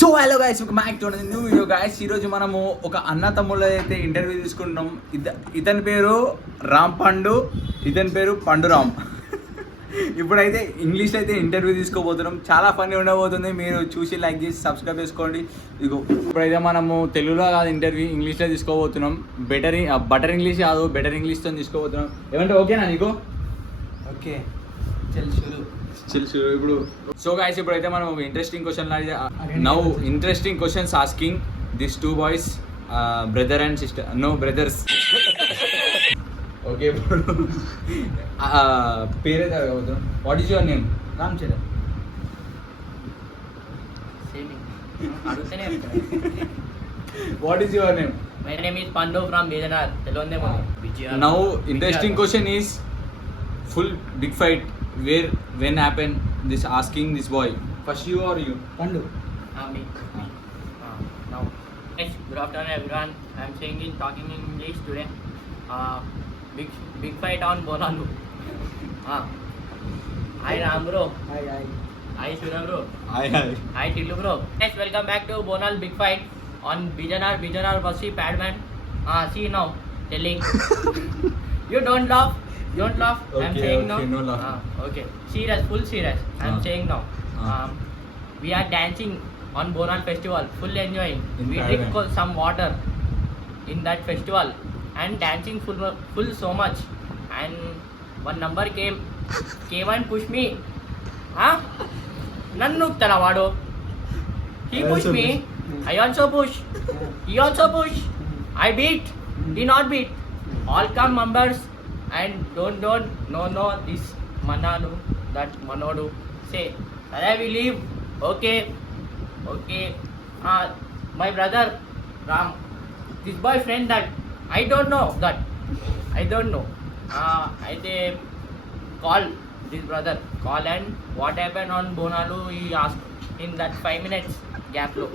So hello guys, ఒక Mac చూడండి new video guys. ఈరోజు మనము ఒక అన్న తమ్ముళ్ళు అయితే ఇంటర్వ్యూ తీసుకుంటున్నాం. ఇతని పేరు రామ్ పండు, ఇతని పేరు పండురామ్. ఇప్పుడైతే ఇంగ్లీష్లో అయితే ఇంటర్వ్యూ తీసుకోబోతున్నాం. చాలా ఫన్నీ ఉండబోతుంది. మీరు చూసి లైక్ చేసి సబ్స్క్రైబ్ చేసుకోండి. ఇదిగో ఇప్పుడైతే మనము తెలుగులో కాదు ఇంటర్వ్యూ, ఇంగ్లీష్లో తీసుకోబోతున్నాం. బటర్ ఇంగ్లీష్ కాదు, బెటర్ ఇంగ్లీష్తో తీసుకోబోతున్నాం. ఏమంటే ఓకేనా నీకు? ఓకే చిల్ ఇప్పుడు. సో గైస్, ఇప్పుడైతే మనం interesting question now interesting questions asking this two boys, brother and sister, no brothers. Okay, ఇప్పుడు పేరైతే అడగబోతున్నాం. What is your name? Ram Charan. What is your name? My name is Pandu from Bejanar. Telondemo. Now interesting question is full big fight. When happened this asking this boy? First you or you? పండు. Me. Now. Yes, good afternoon everyone. I am talking in English today. Big fight on Bonalu. Hi Ram bro. Hi Surya bro. Hi Tillu bro. Yes, welcome back to Bonal Big Fight on Bejanar versus Padman. See now, telling. You don't laugh. Okay, I'm saying okay, now. No laugh. Okay. Serious, full serious. I'm saying now. We are dancing on Bonal festival, full enjoying. We drink some water in that festival and dancing full so much. And one number came and pushed me. Nannu talavado. He pushed me. I also push. He also push. I beat. He not beat. All come members and don't no this Manadu, that Manodu. Say, I will leave. Okay. My brother Ram, this boyfriend that I don't know. I call this brother. Call and what happened on Bonalu, he asked in that 5 minutes gap lo.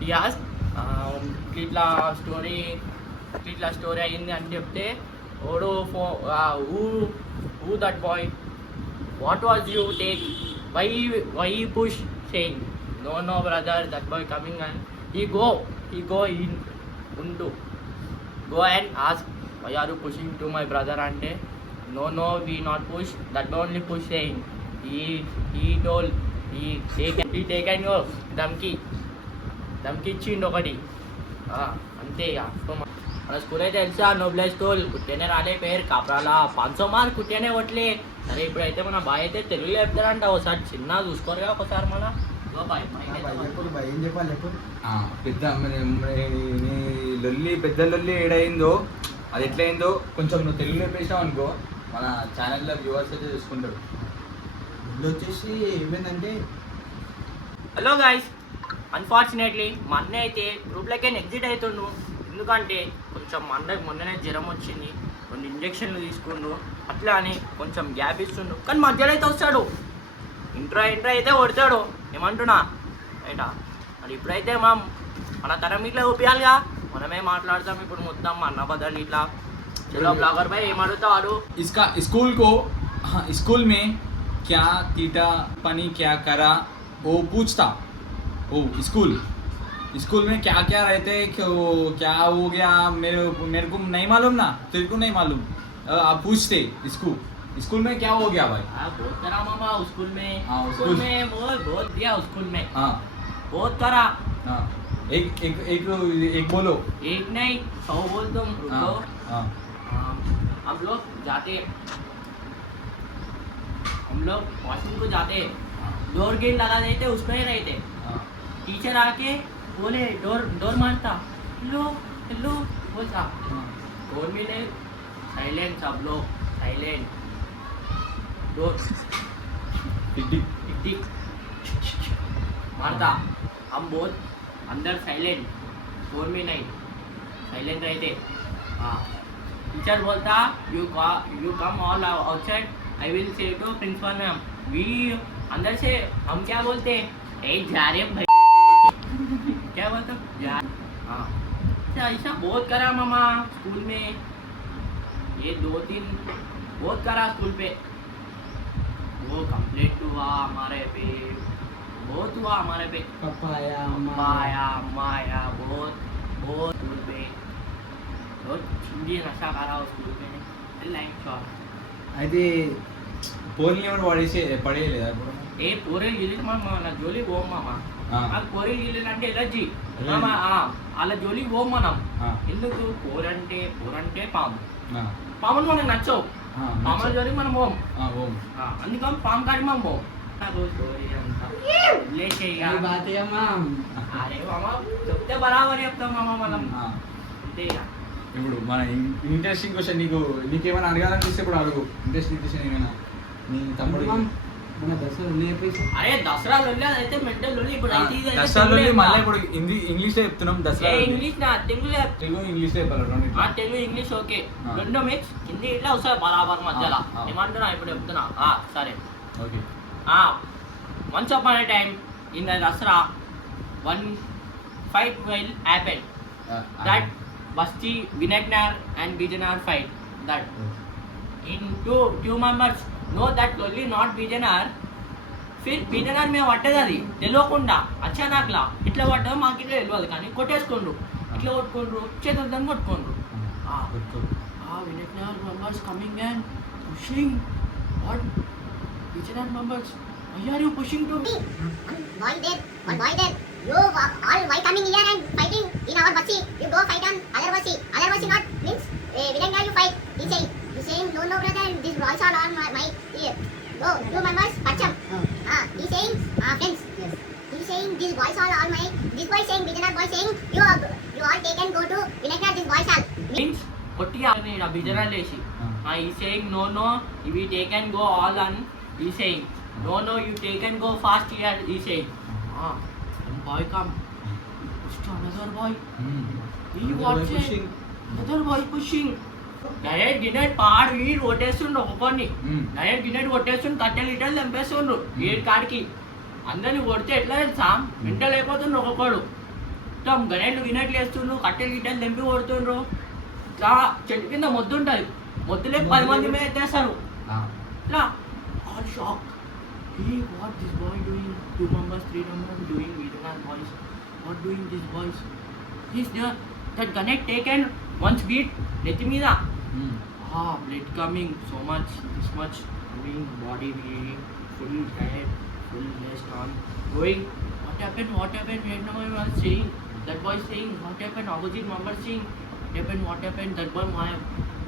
He asked ఇట్లా story అయింది అని చెప్తే ఓడు who that boy, what was you take, why you push, saying no brother, that boy coming and he go in undu go and ask why are you pushing to my brother ante no we not push, that boy only push, saying he told he taken your damki ఇచ్చిండు ఒకటి అంతే. ఇక మన school అయితే తెలుసా, నోబ్లే school. కుట్టేనే రాలే పేరు కాపరాలా 500 mark కుట్టేనే కొట్టలే. సరే ఇప్పుడైతే మన బాయ్ అయితే తెలుగులో చెప్తారంట. ఒకసారి చిన్న చూసుకోరుగా ఒకసారి మన ఏం చెప్పాలి? పెద్ద పెద్ద లొల్లి ఏడైందో, అది ఎట్లయిందో కొంచెం నువ్వు తెలుగులో చెప్పేసావు అనుకో, మన ఛానల్లో వ్యూవర్స్ అయితే చూసుకుంటాడు. ముందు వచ్చేసి ఏమైందంటే, హలో గాయస్, అన్ఫార్చునేట్లీ మా అన్న అయితే గ్రూప్లోకి ఎగ్జిట్ అవుతుండు. ఎందుకంటే కొంచెం మా అన్నకి మొన్ననే జ్వరం వచ్చింది, 2 ఇంజక్షన్లు తీసుకుండు, అట్లా అని కొంచెం గ్యాప్ ఇస్తుండు. కానీ మధ్యలో అయితే వస్తాడు, ఇంట్రో అయితే కొడతాడు. ఏమంటున్నా రైటా? మరి ఇప్పుడైతే మన తరం ఇట్లా చూపించాలిగా, మనమే మాట్లాడతాం ఇప్పుడు మొత్తం మా అన్న బదులు ఇట్లా. చలో బ్లాగర్ పై ఏమడుగుతాడు? इसका स्कूल में क्या तीटा पनी क्या करा वो पूछता. स्कूल में क्या क्या रहते, क्या हो गया, मेरे को नहीं मालूम ना, तेरे को नहीं मालूम, आप पूछते स्कूल में क्या हो गया भाई? बहुत करा मामा स्कूल में. स्कूल में बहुत दिया स्कूल में. बहुत करा. एक बोलो. एक नहीं 100 बोल तुम. हम लोग वॉशरूम को जाते, डोर गेट लगा देते, उसमें ही रहते. टीचर आके बोले डोर मारता, हेलो बोलता, डोर मिले, साइलेंट, सब लोग साइलेंट. डोर टिक मारता, हम बहुत अंदर साइलेंट, डोर में नहीं, साइलेंट रहते. टीचर बोलता you come all outside, I will say to principal ma'am. We अंदर से हम क्या बोलते, ए जा रहे भाई, क्या बोलता यार. ऐसा बहुत करा मामा स्कूल में, ये 2-3 बहुत करा स्कूल पे. वो कंप्लीट हुआ हमारे पे बहुत हुआ हमारे पे पपाया माया माया बहुत बहुत स्कूल पे बहुत हिंदी नशा करा उस स्कूल पे लाइन शॉट అయితే పోనీ ఏమైనా పడేయలేదా ఇప్పుడు ఏ పోరే గిల్లి మామ నా జోలి పోం మామ ఆ. ఆ పోరే గిల్లి అంటే ఎలర్జీ ఎలర్జీ. మామ అలా జోలికి పోం మనం ఆ. ఎందుకు పోరంటే పాము ఆ. పాములు మనకు నచ్చవు ఆ, పాముల జోలికి మనం పోం ఓం అందుకని పాము కాడి మనం పోం నాకు స్టోరీ అంతా లేచే ఇక. ये बात है माम అరే మామ చెప్తే బరాబర్ చెప్తాం మామ మనం ఆ. అంతే ఇక. ఇప్పుడు మన ఇంట్రెస్టింగ్ క్వశ్చన్ నీకేమైనా అడగాలనిపిస్తే ఇప్పుడు అడుగు ఇంట్రెస్టింగ్ క్వశ్చన్ ఏమైనా నీ తమ్ముడు మన దసరా ఉన్నాయి పైసా అరే దసరా లొల్లి అదైతే మెంటల్ లొల్లి ఇప్పుడు అయితే ఇది అయితే దసరాలో తెలుగులో మళ్ళీ చెప్తా. ఇప్పుడు ఇంగ్లీష్ లో చెప్తున్నాం దసరా ఏ ఇంగ్లీష్ నా తెలుగులో చెప్తా. తెలుగు ఇంగ్లీష్ లో చెప్పాలి రెండిట్లో. తెలుగు ఇంగ్లీష్ ఓకే ఆ. రెండో మిక్స్ హిందీ ఇట్లా వస్తాయి బరాబర్ మధ్యలో ఆ. ఏమంటున్నా ఇప్పుడు చెప్తున్నా సరే okay once upon a time in the Dasara one fight will happen that బస్తి వినయక్నార్ అండ్ బిజనార్ fight that in two members know that only not బిజనార్ ఫిర్ బిజనార్ మేము పట్టదు అది తెలియకుండా అచానక్లా ఇట్లా పడ్డా మాకు ఇట్లా తెలియదు కానీ కొట్టేసుకుండ్రు ఇట్లా కొట్టుకుండ్రు చేతులతో కొట్టుకుండ్రు వినయక్నార్ members coming and pushing what బిజనార్ members why are you pushing to me One boy there. You all why coming here and fighting in our basi? You go fight on other basi. Other basi not means Virenga you fight. He saying no brother. These boys are on my go two members pacham. He saying friends. Yes. He saying these boys are all my. This boy saying Vijanar boy saying you all take and go to Virenga. These boys are. means కొట్టి బిజనార్ లేచి ఈ saying no ఇవి take and go all అన్ ఈ saying no you take and go fast here he saying and boy come push another boy he watching another boy pushing direct గిన్నెట్ పాడు వీడు కొట్టేస్తుండ్రు ఒక్కొక్కడిని direct గిన్నెట్ కొట్టేస్తుండ్రు కట్టెలు ఇటలు తెంపేస్తుండ్రు వీడి కాడికి అందరిని కొడితే ఎట్లా తెలుసా మెంటల్ అయిపోతుండ్రు ఒక్కొక్కడు మొత్తం గణేట్లు గిన్నెట్లు వేస్తుండ్రు కట్టెలు గిట్టెలు తెంపి కొడుతుండ్రు ఇట్లా చెట్టు కింద మొద్దు ఉంటుంది మొద్దులే 10 మంది మీద ఎత్తేస్తారు ఇట్లా all shocked. Hey, what this boy doing? 2 members, 3 members doing Vietnam boys. What doing these boys? He's there. That Ganesh taken once beat. Let me da. Blood coming so much, this much doing body bleeding, full tired, full rest on. Going. What happened? Vietnam boy was saying. That boy saying. What happened? Opposite member saying. What happened? That boy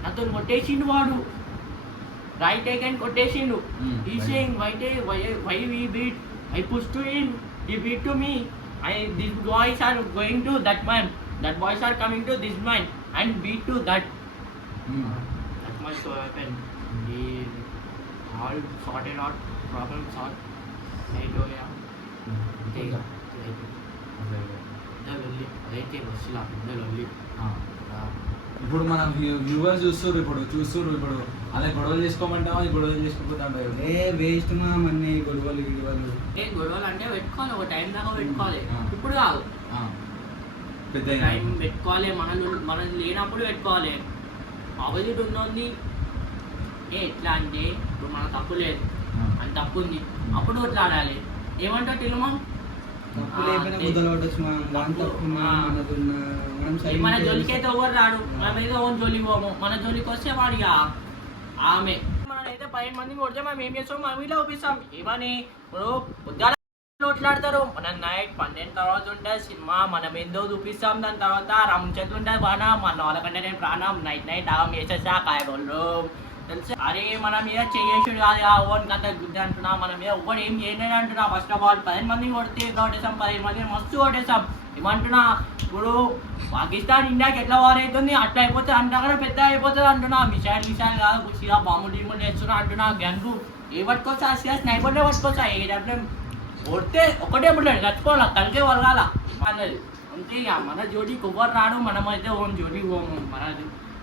nothing. What is in wadu? Right taken quotation. He's saying why we beat? I pushed to him. He beat to me. These boys are going to that man. That boys are coming to this man and beat to that. That much so happened. He all sorted out. Problem solved. Right over here. Okay. The lolly. Right bus la. The lolly. ఇప్పుడు మన viewers చూస్తారు ఇప్పుడు అదే గొడవలు చేసుకోమంటావా గొడవలు చేసుకోకపోతే waste మా అన్ని గొడవలు గిడవలు గొడవలు అంటే పెట్టుకోవాలి ఒక టైం దాకా పెట్టుకోవాలి ఇప్పుడు కాదు పెద్ద టైం పెట్టుకోవాలి మనం లేనప్పుడు పెట్టుకోవాలి ఆపోజిట్ ఉన్నది ఎట్లా అంటే ఇప్పుడు మన తప్పు లేదు అని తప్పు ఉంది అప్పుడు కొట్లాడాలి ఏమంటావు టిల్మా తప్పు లేకపోయినా గుద్దలు పట్టొచ్చు మా దాని తప్పు మనదున్న మనం మన జోలికి అయితే ఎవరు రాడు మనం ఏదో ఓన్ జోలికి పోము మన జోలికి వస్తే వాడిగా ఆమె మనైతే 10 మందిని కొడితే మనం ఏం చేస్తాం మనం వీడియో చూపిస్తాం ఏమని ఇప్పుడు ఉద్యోగాలు కొట్లాడతారు మన నైట్ 12 తర్వాత ఉంటుంది సినిమా మనం ఏందో చూపిస్తాం దాని తర్వాత రమ్చెట్లు ఉంటుంది బాణం మన వాళ్ళకంటే నేను ప్రాణం నైట్ ఆగం వేసేసా కాయగోళ్ళు తెలుసు అరే మన మీద చేసేసాడు కాదు ఓన్ కథ గుద్ది అంటున్నా మన మీద ఒకటి ఏం చేయలేదు అంటున్నా ఫస్ట్ ఆఫ్ ఆల్ 10 మందిని కొడితే కొట్టేసాం 15 మందిని మస్తు కొట్టేసాం ఏమంటున్నా ఇప్పుడు పాకిస్తాన్ ఇండియాకి ఎట్లా వార్ అవుతుంది అట్లా అయిపోతే అంతకన్నా పెద్ద అయిపోతుంది అంటున్నా మిసైల్ కాదు సీదా బాంబులు వేస్తున్నా అంటున్నా గన్లు ఏ పట్టుకోవచ్చా సీదా స్నైపర్లే పట్టుకోవచ్చా ఏ డబ్బులు కొడితే ఒకటే బుల్లెట్ చచ్చిపోవాలి కలిగే వరగాల అన్నది అంతే ఇక మన జోలికి ఎవ్వరు రాడు మనమైతే ఓన్ జోలికి పోము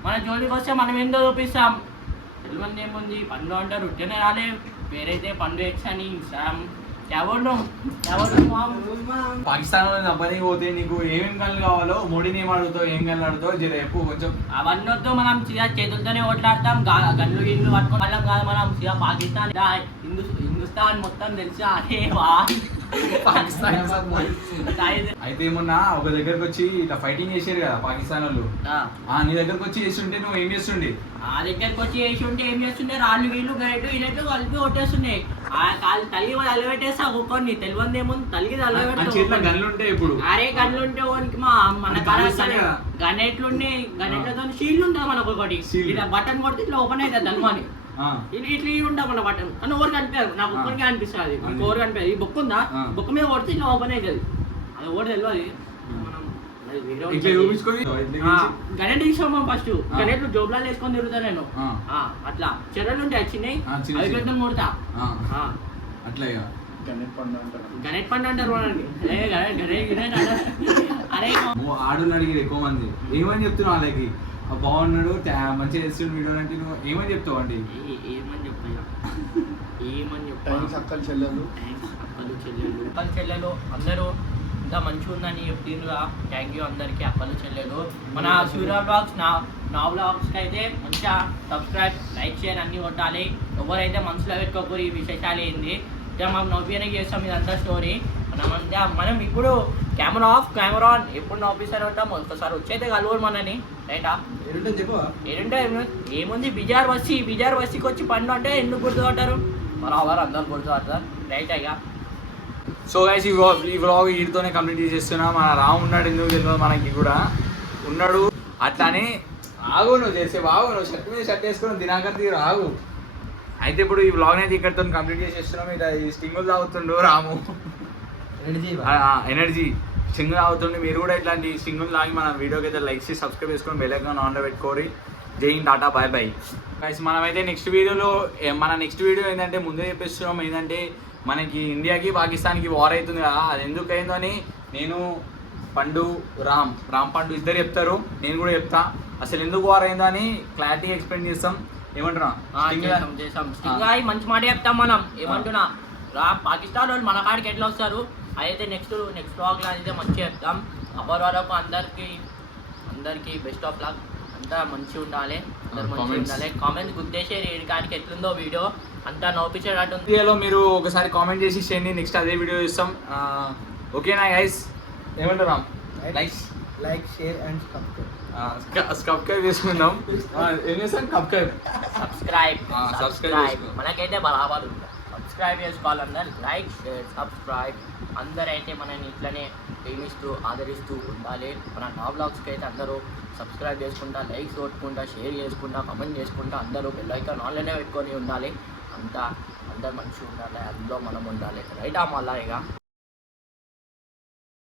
మన జోలికి వస్తే మనం ఏందో చూపిస్తాం తెలియదు ఏముంది పండు అంటారు ఉట్టనే రాలే వేరైతే పండు ఎక్స్ అని ఎవరు పాకిస్తాన్ లో పని పోతే నీకు ఏమేం గన్లు కావాలో మోడీని ఏం అడుగుతావు ఏం గన్లు అడుగుతావు జర ఎక్కువ కొంచెం అవన్నీ వద్దు మనం సీదా చేతులతోనే కొట్లాడతాం గన్లు గిన్లు పట్టుకోవడం కాదు మనం సీదా పాకిస్తాన్ హిందుస్థాన్ మొత్తం తెలుసు అరే పాకిస్తాన్ తాయి- అయితే ఏమన్నా ఒక దగ్గరకు వచ్చి ఇట్లా ఫైటింగ్ చేసారు కదా పాకిస్తాన్ వాళ్ళు నీ దగ్గరకు వచ్చి చేస్తుంటే నువ్వు ఏం చేస్తుండే? ఆ దగ్గరకు వచ్చి వేసి ఉంటే ఏం చేస్తుండే, రాళ్ళు వీళ్ళు గైట్ ఇదైతే కలిపి కొట్టేస్తున్నాయి. ఆ కాలు తల్లి కూడా అల్లబెట్టేస్తా ఒక్కొక్కరిని, తెలియదు ఏముంది తల్లికి ఆ చేతిలో అల్లబెట్టేస్తా. గన్లు ఉంటాయి ఇప్పుడు. అరే గన్లు ఉంటే వానికి మన అది పాకిస్తానే కదా. గనెట్లు ఉన్నాయి, గనెట్లతో షీల్డ్ ఉంటుంది మనకు ఒకటి. Shield. ఇట్లా బటన్ కొడితే ఇట్లా ఓపెన్ అవుతుంది ధన్వాని. ఆ, ఇట్లా ఉంటాం మన బటన్ కానీ ఎవరు కనిపించారు, నాకు ఒక్కరికి అనిపిస్తుంది, మీకు ఎవరు కనిపించదు. ఈ బొక్క ఉందా, ఆ. బొక్క మీద కొడితే ఇట్లా ఓపెన్ అవుతుంది. అది ఎవరు తెలియదు. మనం అది వేరే ఇట్లా ఉంటుంది. చూపించుకొని ఇట్లా గెలిచి. గణెట్ తీసుకోమా ఫస్ట్, ఆ. గణెట్లు జోబులాలు వేసుకొని తిరుగుతా నేను. ఆ. అట్లా చెరలు ఉంటాయి చిన్నవి, ఆ, చిన్న అవి చిన్న. పెద్ద కొడతా. ఆ, అట్లా ఇక. గణెట్ పండు అంటారు మనకి. అరే గణేట్ అరే ఆడుని అడిగారు ఎక్కువ మంది, ఏమని చెప్తున్నావు వాళ్ళకి? బాగున్నాడు, మంచిగా చేస్తుండు వీడియో అంటే నువ్వు ఏమని చెప్తావు అండి? ఏమని చెప్తా ఏమని చెప్తా థ్యాంక్స్ అక్కలు చెల్లెలు. అక్కలు చెల్లెలు అందరూ ఇంకా మంచిగా ఉందని చెప్పిండ్రుగా. థ్యాంక్ యూ అందరికీ అక్కలు చెల్లెలు. మన సూర్య బ్లాగ్స్ నా బ్లాగ్స్కి అయితే మంచిగా సబ్స్క్రైబ్, లైక్, షేర్ అన్నీ కొట్టాలి. ఎవరైతే మనసులో పెట్టుకోకూరు ఈ విశేషాలు ఏంది, ఇక మనం నవ్వునే చేస్తాం ఇదంతా స్టోరీ. మనం ఇప్పుడు కెమెరా ఆఫ్ కెమెరా ఆన్ ఎప్పుడు నవ్విస్తారు ఉంటాం. ఒకసారి వచ్చైతే కలవరు మనని, రైటా? ఏంటో చెప్పు. ఏంటంటే ఏముంది, బిజార్ బస్సీకి వచ్చి పండు అంటే ఎందుకు గుర్తుపట్టారు? బరాబర్ అందరు గుర్తుపడతారు, రైట్ అయ్యా. సో గైస్ ఈ వ్లాగ్ వీటితోనే కంప్లీట్ చేసేస్తున్నా. మన రామ్ ఉన్నాడు, ఎందుకు తెలియదు మనకి కూడా ఉన్నాడు. అట్లానే ఆగు, నువ్వు చేసే బాగు, నువ్వు షర్ట్ మీద షర్ట్ వేసుకుని దినాకర్ తీరు ఆగు. అయితే ఇప్పుడు ఈ వ్లాగ్ అయితే ఇక్కడితో కంప్లీట్ చేసేస్తున్నాం. ఇట్లా ఈ స్టింగులు తాగుతుండు రాము, ఎనర్జీ స్టింగులు తాగుతుండే. మీరు కూడా ఇట్లాంటి స్టింగులు తాగి మన వీడియోకి అయితే లైక్ చేసి సబ్స్క్రైబ్ చేసుకొని బెల్ ఐకాన్ ఆన్లో పెట్టుకోరి. జై హింద్, టాటా, బాయ్ బాయ్. గైస్ మనమైతే నెక్స్ట్ వీడియో ఏంటంటే ముందే చెప్పేస్తున్నాం. ఏంటంటే మనకి ఇండియాకి పాకిస్తాన్కి వార్ అవుతుంది కదా, అది ఎందుకు అయిందో అని నేను, పండు, రామ్ పండు ఇద్దరు చెప్తారు, నేను కూడా చెప్తా. అసలు ఎందుకు వార్ అయిందో అని క్లారిటీ ఎక్స్ప్లెయిన్ చేస్తాం. ఏమంటున్నా? చేసాం స్టింగ్ మంచి మాట చెప్తాం మనం. ఏమంటున్నా, పాకిస్తాన్ వాళ్ళు మన కాడికి ఎట్లా వస్తారు అయితే నెక్స్ట్ వ్లాగ్లో అయితే మంచిగా చెప్తాం. అప్పటి వరకు అందరికీ బెస్ట్ ఆఫ్ లక్. అంతా మంచిగా ఉండాలి, అందరు మంచిగా ఉండాలి. కామెంట్స్ గుర్తేసి కాడికి ఎట్లుందో వీడియో అంతా నవ్వుపించేటట్టు ఉంది. వీడియోలో మీరు ఒకసారి కామెంట్ చేసి చేయండి, నెక్స్ట్ అదే వీడియో ఇస్తాం. ఓకేనా గైస్? ఏమంటారా? లైక్, షేర్ అండ్ సబ్స్క్రైబ్ చేసుకుందాం. ఏం చేస్తాం? సబ్స్క్రైబ్ చేసుకో. మనకైతే బరాబర్ సబ్స్క్రైబ్ చేసుకోవాలి అందరు. లైక్, షేర్, సబ్స్క్రైబ్ అందరైతే మనని ఇట్లనే ప్రేమిస్తూ ఆదరిస్తూ ఉండాలి. మన టాప్ బ్లాగ్స్కి అయితే అందరూ సబ్స్క్రైబ్ చేసుకుంటా, లైక్స్ కొట్టుకుంటా, షేర్ చేసుకుంటా, కామెంట్ చేసుకుంటా అందరూ బెల్ ఐకాన్ ఆన్లైనే పెట్టుకొని ఉండాలి. అందరు మంచిగా ఉండాలి, అందులో మనం ఉండాలి, రైట్? మళ్ళా ఇక